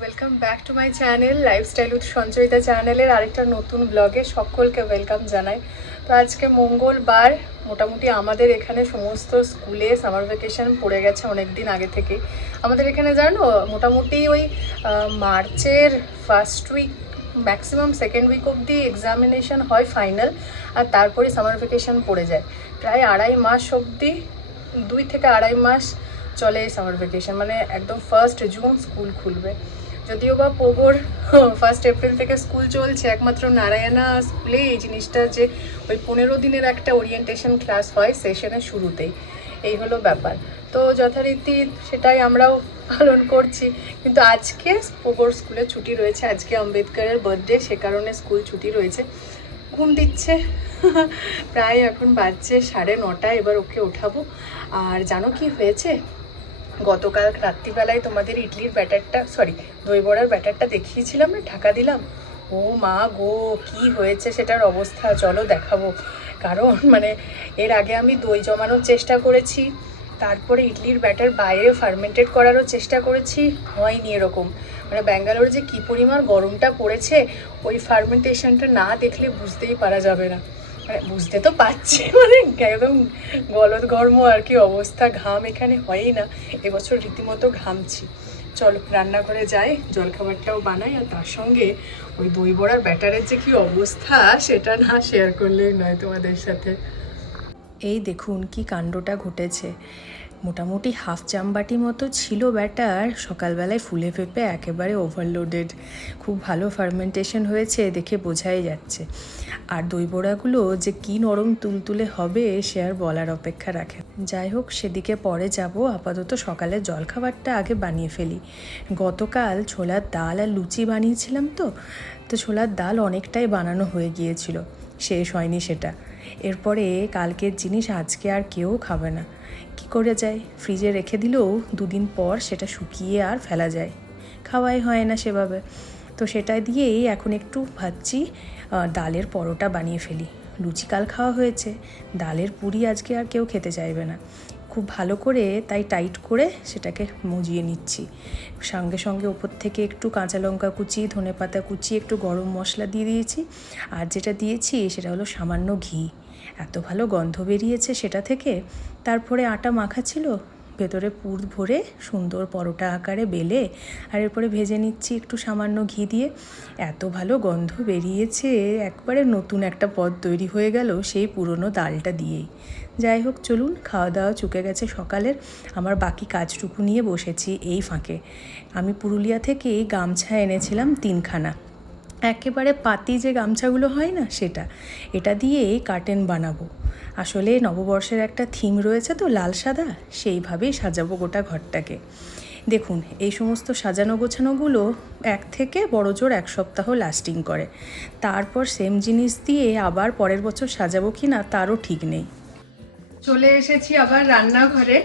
Welcome back to my channel lifestyle with Sanchayita চ্যানেলের আরেকটা নতুন ব্লগে সকলকে ওয়েলকাম জানাই। তো আজকে মঙ্গলবার, মোটামুটি আমাদের এখানে সমস্ত স্কুলে সামার ভ্যাকেশন পড়ে গেছে অনেক দিন আগে থেকে। আমাদের এখানে জানো মোটামুটি ওই মার্চের first week maximum second week অবধি এক্সামিনেশন হয় ফাইনাল, আর তারপরে সামার ভ্যাকেশন পড়ে যায়। প্রায় 2.5 মাস অবধি, 2 থেকে 2.5 মাস চলে এই সামার ভ্যাকেশন, মানে একদম 1 জুন স্কুল খুলবে। যদিও বা পোগোর 1 এপ্রিল থেকে স্কুল চলছে, একমাত্র নারায়ণা স্কুলে এই জিনিসটা যে ওই 15 দিনের একটা ওরিয়েন্টেশন ক্লাস হয় সেশনের শুরুতেই, এই হলো ব্যাপার। তো যথারীতি সেটাই আমরাও পালন করছি। কিন্তু আজকে পোগোর স্কুলে ছুটি রয়েছে, আজকে আম্বেদকরের বার্থডে, সে কারণে স্কুল ছুটি রয়েছে। ঘুম দিচ্ছে, প্রায় এখন বাজছে 9:30, এবার ওকে ওঠাবো। আর জানো কি হয়েছে, গতকাল রাত্রিবেলায় তোমাদের ইডলির ব্যাটারটা, দই বড়ার ব্যাটারটা দেখিয়েছিলাম না, ঢাকা দিলাম। ও মা গো, কি হয়েছে সেটার অবস্থা চলো দেখাবো। কারণ মানে এর আগে আমি দই জমানোর চেষ্টা করেছি, তারপরে ইডলির ব্যাটার বাইরে ফার্মেন্টেড করারও চেষ্টা করেছি, হয়নি এরকম। মানে ব্যাঙ্গালোরে যে কী পরিমাণ গরমটা পড়েছে, ওই ফার্মেন্টেশনটা না দেখলে বুঝতেই পারা যাবে না। মানে বুঝতে তো পারছি, মানে একদম গলদঘর্ম আর কি অবস্থা, ঘাম এখানে হয়ই না, এবছর রীতিমতো ঘামছি। চলো রান্নাঘরে যাই, জলখাবারটাও বানাই, আর তার সঙ্গে ওই দই বড়ার ব্যাটারের যে কি অবস্থা সেটা না শেয়ার করলেই নয় তোমাদের সাথে। এই দেখুন কি কাণ্ডটা ঘটেছে। মোটামুটি হাফ চামবাটি মতো ছিল ব্যাটার, সকালবেলায় ফুলে ফেপে একেবারে ওভারলোডেড। খুব ভালো ফার্মেন্টেশন হয়েছে দেখে বোঝাই যাচ্ছে। আর দই বড়াগুলো যে কি নরম তুলতুলে হবে সে আর বলার অপেক্ষা রাখে। যাই হোক, সেদিকে পরে যাব, আপাতত সকালে জলখাবারটা আগে বানিয়ে ফেলি। গতকাল ছোলার ডাল আর লুচি বানিয়েছিলাম, তো ছোলার ডাল অনেকটাই বানানো হয়ে গিয়েছিল, শেষ হয়নি সেটা। এরপরে কালকের জিনিস আজকে আর কেউ খাবে না, কি করে যায়, ফ্রিজে রেখে দিলেও 2 দিন পর সেটা শুকিয়ে আর ফেলা যায়, খাওয়াই হয় না সেভাবে। তো সেটা দিয়েই এখন একটু ভাবছি ডালের পরোটা বানিয়ে ফেলি। লুচি কাল খাওয়া হয়েছে, ডালের পুরি আজকে আর কেউ খেতে চাইবে না। খুব ভালো করে তাই টাইট করে সেটাকে মুজিয়ে নিচ্ছি। সঙ্গে সঙ্গে ওপর থেকে একটু কাঁচা লঙ্কা কুচি, ধনেপাতা কুচি, একটু গরম মশলা দিয়ে দিয়েছি। আর যেটা দিয়েছি সেটা হলো সামান্য ঘি। এত ভালো গন্ধ বেরিয়েছে সেটা থেকে। তারপরে আটা মাখা ছিল, ভেতরে পুর ভরে সুন্দর পরোটা আকারে বেলে আর এরপরে ভেজে নিচ্ছি একটু সামান্য ঘি দিয়ে। এত ভালো গন্ধ বেরিয়েছে, একবারে নতুন একটা পদ তৈরি হয়ে গেল সেই পুরনো ডালটা দিয়েই। যাই হোক, চলুন, খাওয়া দাওয়া চুকে গেছে সকালের, আমার বাকি কাজটুকু নিয়ে বসেছি এই ফাঁকে। আমি পুরুলিয়া থেকে গামছা এনেছিলাম 3খানা, একেবারে পাতি যে গামছাগুলো হয় না সেটা, এটা দিয়েই কার্টেন বানাবো। আসলে নববর্ষের একটা থিম রয়েছে তো লাল সাদা, সেইভাবেই সাজাবো গোটা ঘরটাকে। দেখুন, এই সমস্ত সাজানো গোছানোগুলো 1 থেকে বড় জোর 1 সপ্তাহ লাস্টিং করে, তারপর সেম জিনিস দিয়ে আবার পরের বছর সাজাবো কি না তারও ঠিক নেই। চলে এসেছি আবার রান্নাঘরে,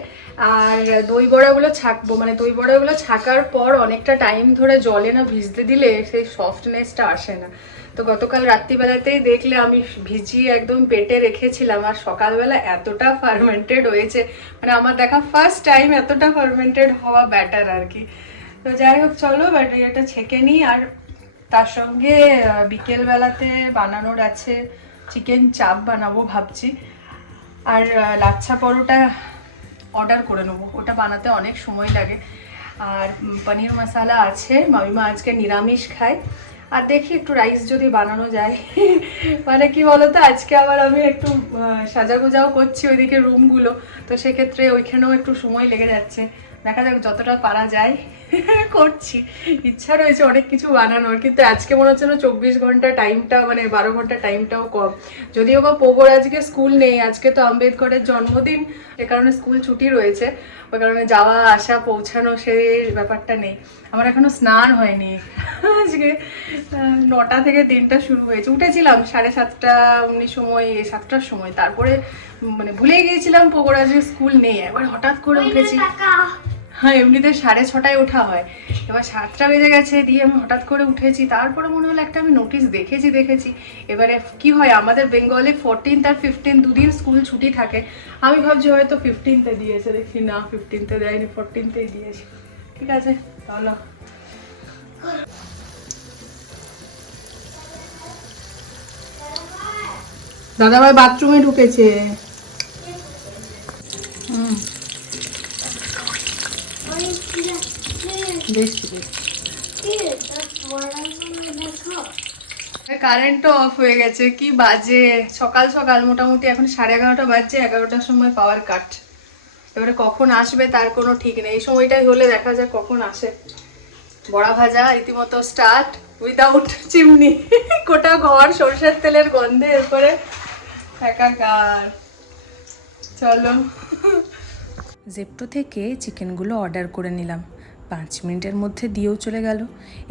আর দই বড়াগুলো ছাঁকবো। মানে দই বড়াগুলো ছাকার পর অনেকটা টাইম ধরে জলে না ভিজতে দিলে সেই সফটনেসটা আসে না। তো গতকাল রাত্রিবেলাতেই দেখলে আমি ভিজিয়ে একদম পেটে রেখেছিলাম, আর সকালবেলা এতটা ফার্মেন্টেড হয়েছে, মানে আমার দেখা ফার্স্ট টাইম এতটা ফার্মেন্টেড হওয়া ব্যাটার আর কি। তো যাই হোক, চলো ব্যাটারিটা ছেঁকে নিই। আর তার সঙ্গে বিকেলবেলাতে বানানোর আছে চিকেন চাপ বানাবো ভাবছি, আর লাচ্ছা পরোটা অর্ডার করে নেবো, ওটা বানাতে অনেক সময় লাগে। আর পনির মশলা আছে, মামিমা আজকে নিরামিষ খায়। আর দেখি একটু রাইস যদি বানানো যায়। মানে কি বলতো, আজকে আবার আমি একটু সাজাগোজাও করছি ওইদিকে রুমগুলো, তো সেক্ষেত্রে ওইখানেও একটু সময় লেগে যাচ্ছে। দেখা যাক যতটা পারা যায় করছি। ইচ্ছা রয়েছে অনেক কিছু বানানোর, কিন্তু আজকে মনে হচ্ছে না 24 ঘন্টা টাইমটা, মানে 12 ঘন্টা টাইমটাও কম। যদিও বা পোগোর আজকে স্কুল নেই, আজকে তো আম্বেদকরের জন্মদিন, সে কারণে স্কুল ছুটি রয়েছে। ওই কারণে যাওয়া আসা পৌঁছানো সেই ব্যাপারটা নেই। আমার এখনো স্নান হয়নি, আজকে 9টা থেকে 3টা শুরু হয়েছে। উঠেছিলাম 7:30 এমনি সময়, 7টার সময়, তারপরে মানে ভুলে গিয়েছিলাম পকোড়া যে স্কুল নেই, এবার হঠাৎ করে উঠেছি। হ্যাঁ, এমনিতে 6:30টায় ওঠা হয়, এবার 7টা বেজে গেছে, দিয়ে আমি হঠাৎ করে উঠেছি। তারপরে মনে হলো একটা আমি নোটিশ দেখেছি। এবারে কি হয়, আমাদের বেঙ্গলে 14th আর 15th দুদিন স্কুল ছুটি থাকে। আমি ভাবছি হয়তো 15th দিয়েছে, দেখি না 15th দেয়নি, 14th দিয়েছে। ঠিক আছে, তাহলে দাদাভাই বাথরুমে ঢুকেছে। কারেন্টও অফ হয়ে গেছে। কি বাজে সকাল সকাল, মোটামুটি এখন 11:30 বাজছে। 11টার সময় পাওয়ার কাট। এবারে কখন আসবে তার কোনো ঠিক নেই। এই সময়টাই হলে দেখা যায় কখন আসে। বড়া ভাজা রীতিমতো স্টার্ট উইদাউট চিমনি, গোটা ঘর সরষের তেলের গন্ধে এরপরে একাকার। চলো, জেপ্টো থেকে চিকেনগুলো অর্ডার করে নিলাম। 5 মিনিটের মধ্যে দিয়েও চলে গেল।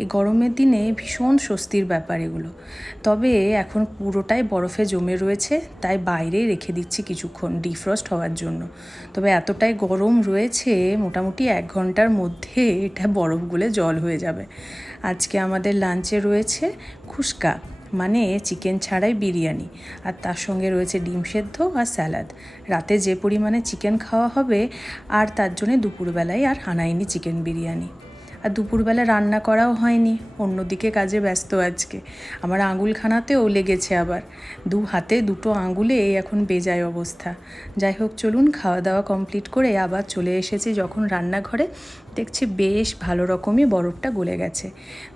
এই গরমের দিনে ভীষণ স্বস্তির ব্যাপার এগুলো। তবে এখন পুরোটাই বরফে জমে রয়েছে, তাই বাইরেই রেখে দিচ্ছি কিছুক্ষণ ডিফ্রস্ট হওয়ার জন্য। তবে এতটাই গরম রয়েছে, মোটামুটি 1 ঘন্টার মধ্যে এটা বরফ গলে জল হয়ে যাবে। আজকে আমাদের লাঞ্চে রয়েছে খুস্কা, মানে চিকেন ছাড়াই বিরিয়ানি, আর তার সঙ্গে রয়েছে ডিম সেদ্ধ আর স্যালাড। রাতে যে পরিমাণে চিকেন খাওয়া হবে, আর তার জন্যে দুপুরবেলায় আর আনাইনি চিকেন বিরিয়ানি। আর দুপুরবেলা রান্না করাও হয়নি, অন্যদিকে কাজে ব্যস্ত আজকে। আমার আঙুলখানাতেও লেগেছে আবার, 2 হাতে 2টো আঙুলে এখন বেজায় অবস্থা। যাই হোক, চলুন খাওয়া দাওয়া কমপ্লিট করে আবার চলে এসেছি যখন রান্নাঘরে, দেখছি বেশ ভালো রকমই বরফটা গলে গেছে।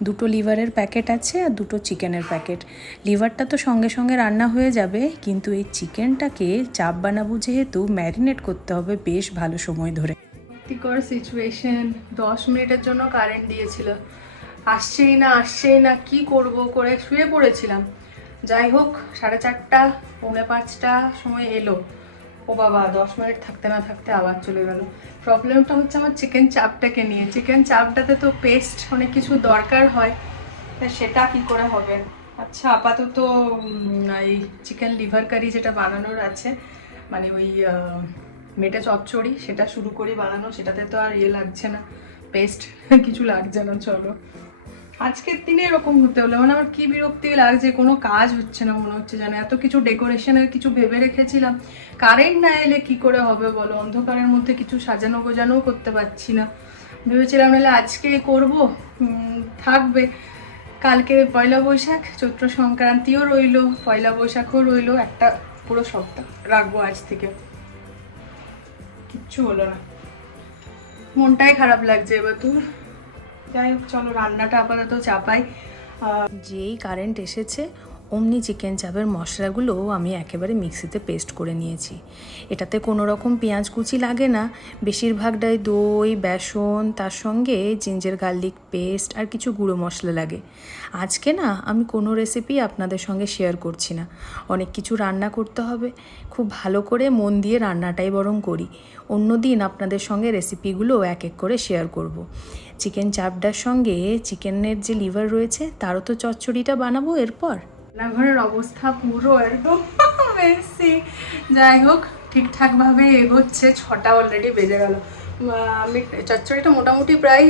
2টো লিভারের প্যাকেট আছে আর 2টো চিকেনের প্যাকেট। লিভারটা তো সঙ্গে সঙ্গে রান্না হয়ে যাবে, কিন্তু এই চিকেনটাকে চাপ বানাবো যেহেতু, ম্যারিনেট করতে হবে বেশ ভালো সময় ধরে। বিরক্তিকর সিচুয়েশন। 10 মিনিটের জন্য কারেন্ট দিয়েছিল, আসছেই না, কি করব করে শুয়ে পড়েছিলাম। যাই হোক, 4:30 পৌনে 5টা সময় এলো। ও বাবা, 10 মিনিট থাকতে না থাকতে আবার চলে গেল। প্রবলেমটা হচ্ছে আমার চিকেন চাপটাকে নিয়ে। চিকেন চাপটাতে তো পেস্ট অনেক কিছু দরকার হয়, সেটা কি করে হবে। আচ্ছা, আপাতত এই চিকেন লিভার কারি যেটা বানানোর আছে, মানে ওই মেটে চচ্চড়ি, সেটা শুরু করি বানানো। সেটাতে তো আর লাগছে না, পেস্ট কিছু লাগছে না। চলো, আজকের দিনে এরকম হতে হলো, মানে আমার কি বিরক্তি লাগছে, কোনো কাজ হচ্ছে না মনে হচ্ছে যেন। এত কিছু ডেকোরেশনের কিছু ভেবে রেখেছিলাম, কারেন্ট না এলে কি করে হবে বলো। অন্ধকারের মধ্যে কিছু সাজানো গোজানোও করতে পারছি না। ভেবেছিলাম নাহলে আজকে করব, থাকবে। কালকে 1লা বৈশাখ, চৈত্র সংক্রান্তিও রইলো, 1লা বৈশাখও রইলো, একটা পুরো সপ্তাহ রাখবো আজ থেকে। কিচ্ছু হলো না, মনটাই খারাপ লাগছে এবার তোর। যাই হোক, চলো রান্নাটা আপাতত চাপাই। যেই কারেন্ট এসেছে অমনি চিকেন চাপের মশলাগুলো আমি একেবারে মিক্সিতে পেস্ট করে নিয়েছি। এটাতে কোনো রকম পেঁয়াজ কুচি লাগে না, বেশিরভাগটাই দই, বেসন, তার সঙ্গে জিঞ্জার গার্লিক পেস্ট আর কিছু গুঁড়ো মশলা লাগে। আজকে না আমি কোনো রেসিপি আপনাদের সঙ্গে শেয়ার করছি না, অনেক কিছু রান্না করতে হবে, খুব ভালো করে মন দিয়ে রান্নাটাই বরং করি। অন্য দিন আপনাদের সঙ্গে রেসিপিগুলো এক এক করে শেয়ার করব। চিকেন চাপটার সঙ্গে চিকেনের যে লিভার রয়েছে তারও তো চচ্চড়িটা বানাবো এরপর। রান্নাঘরের অবস্থা পুরো একদম মেসি। যাই হোক, ঠিকঠাকভাবে এগোচ্ছে। 6টা অলরেডি বেজে গেল। আমি চচ্চড়িটা মোটামুটি প্রায়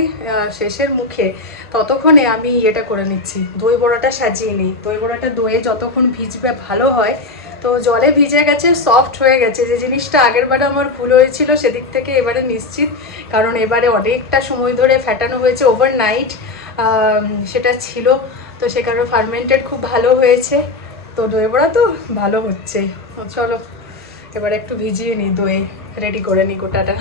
শেষের মুখে। ততক্ষণে আমি এটা করে নিচ্ছি, দই বড়াটা সাজিয়ে নিই। দই বড়াটা দইয়ে যতক্ষণ ভিজবে ভালো হয়। তো জলে ভিজে গেছে, সফট হয়ে গেছে। যে জিনিসটা আগের বারে আমার ভুল হয়েছিল, সেদিক থেকে এবারে নিশ্চিত, কারণ এবারে অনেকটা সময় ধরে ফ্যাটানো হয়েছে, ওভারনাইট সেটা ছিল। তো সে কারণে ফার্মেন্টেড খুব ভালো হয়েছে। তো দই বড়া তো ভালো হচ্ছে। চলো এবার একটু ভিজিয়ে নিই, দই রেডি করে নিই গোটাটা।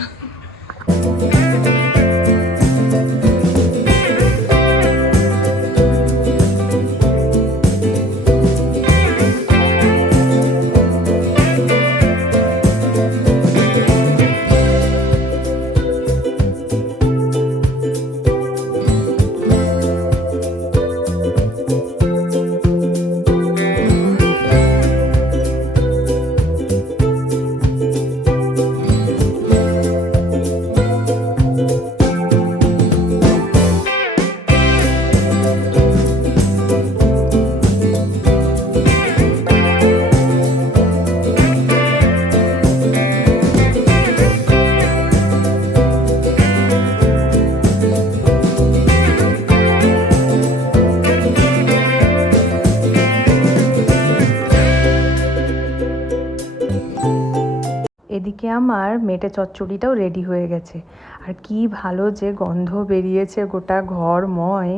আমার মেটে চচ্চড়িটাও রেডি হয়ে গেছে। আর কি ভালো যে গন্ধ বেরিয়েছে গোটা ঘরময়।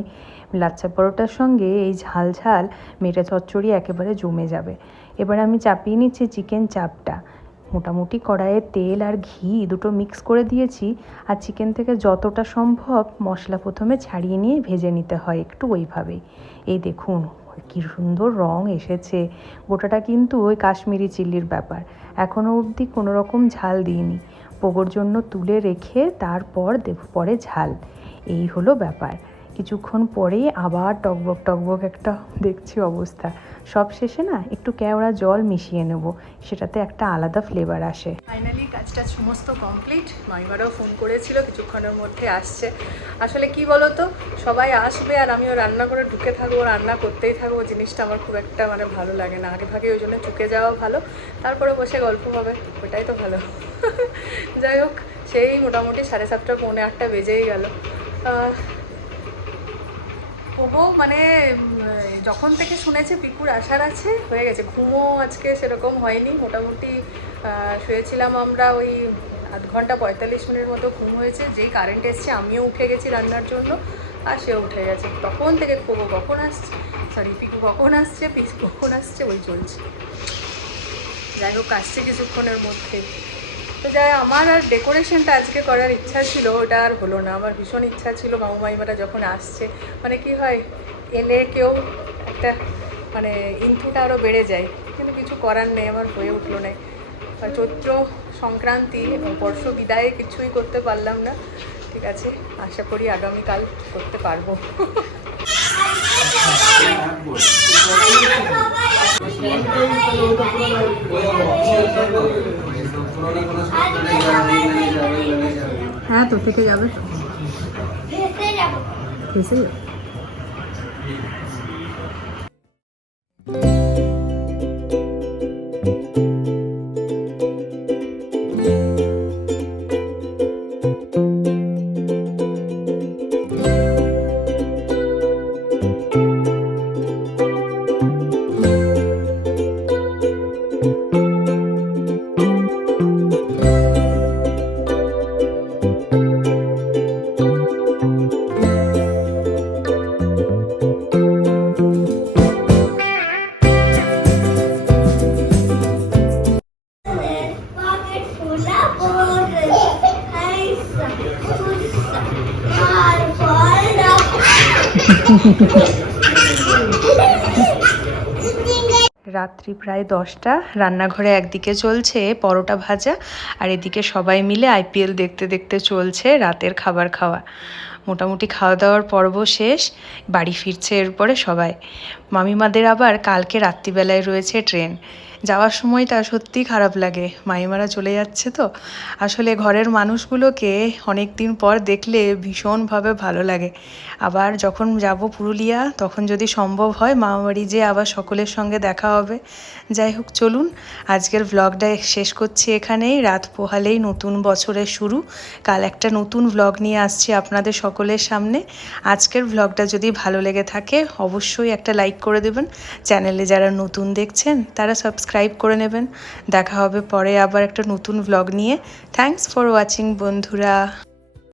লাচ্ছা পরোটার সঙ্গে এই ঝাল ঝাল মেটে চচ্চড়ি একেবারে জমে যাবে। এবার আমি চাপিয়ে নিচ্ছি চিকেন চাপটা। মোটামুটি কড়াইয়ে তেল আর ঘি দুটো মিক্স করে দিয়েছি। আর চিকেন থেকে যতটা সম্ভব মশলা প্রথমে ছাড়িয়ে নিয়ে ভেজে নিতে হয় একটু ওইভাবেই। এই দেখুন কী সুন্দর রং এসেছে। গোটাটা কিন্তু ওই কাশ্মীরি চিল্লির ব্যাপার। এখনও অবধি কোনো রকম ঝাল দিইনি। পোগোর জন্য তুলে রেখে তারপর দেব পরে ঝাল। এই হলো ব্যাপার। কিছুক্ষণ পরেই আবার টকবক টকবক একটা দেখছি অবস্থা। সব শেষে না একটু কেওড়া জল মিশিয়ে নেব, সেটাতে একটা আলাদা ফ্লেভার আসে। ফাইনালি কাজটা সমস্ত কমপ্লিট। মাইমারাও ফোন করেছিল, কিছুক্ষণের মধ্যে আসছে। আসলে কি বলো তো, সবাই আসবে আর আমিও রান্না করে ঢুকে থাকবো, রান্না করতেই থাকবো, জিনিসটা আমার খুব একটা ভালো লাগে না। আগে ভাগে ওই জন্য ঢুকে যাওয়া ভালো, তারপরে বসে গল্প হবে, ওটাই তো ভালো। যাই হোক, সেই মোটামুটি 7:30 পৌনে 8টা বেজেই গেল। ওগো যখন থেকে শুনেছে পিকুর আসার আছে হয়ে গেছে। ঘুমও আজকে সেরকম হয়নি, মোটামুটি শুয়েছিলাম আমরা ওই 8 ঘন্টা 45 মিনিট মতো ঘুম হয়েছে। যেই কারেন্ট এসছে আমিও উঠে গেছি রান্নার জন্য, আর সেও উঠে গেছে। তখন থেকে পিকু কখন আসছে পিকু কখন আসছে ওই চলছে। যাই হোক, আসছে কিছুক্ষণের মধ্যে। তো যাই, আমার আর ডেকোরেশনটা আজকে করার ইচ্ছা ছিল, ওটা আর হলো না। আমার ভীষণ ইচ্ছা ছিল মামু মাইমারা যখন আসছে, কি হয় এলে কেউ একটা ইন্থুটা আরও বেড়ে যায়, কিন্তু কিছু করার নেই, আমার হয়ে উঠলো না। চৈত্র সংক্রান্তি বর্ষ বিদায়ে কিছুই করতে পারলাম না। ঠিক আছে, আশা করি আগামীকাল করতে পারবো। হ্যাঁ তো থেকে যাবে তো ভেসে যাবে। রাত্রি প্রায় 10টা। রান্নাঘরে একদিকে চলছে পরোটা ভাজা, আর এদিকে সবাই মিলে IPL দেখতে দেখতে চলছে রাতের খাবার খাওয়া। মোটামুটি খাওয়া দাওয়ার পর্ব শেষ, বাড়ি ফিরছে এরপরে সবাই। মামিমাদের আবার কালকে রাত্রিবেলায় রয়েছে ট্রেন। যাওয়ার সময়টা সত্যিই খারাপ লাগে, মামিমারা চলে যাচ্ছে তো। আসলে ঘরের মানুষগুলোকে অনেক দিন পর দেখলে ভীষণভাবে ভালো লাগে। আবার যখন যাব পুরুলিয়া, তখন যদি সম্ভব হয় মামাবাড়ি যেয়ে আবার সকলের সঙ্গে দেখা হবে। যাই হোক, চলুন আজকের ভ্লগটা শেষ করছি এখানেই। রাত পোহালেই নতুন বছরের শুরু। কাল একটা নতুন ভ্লগ নিয়ে আসছি আপনাদের সকলের সামনে। আজকের ভ্লগটা যদি ভালো লেগে থাকে অবশ্যই একটা লাইক করে দেবেন। চ্যানেলে যারা নতুন দেখছেন তারা সাবস্ক্রাইব করে নেবেন। দেখা হবে পরে আবার একটা নতুন ভ্লগ নিয়ে। থ্যাঙ্কস ফর ওয়াচিং বন্ধুরা।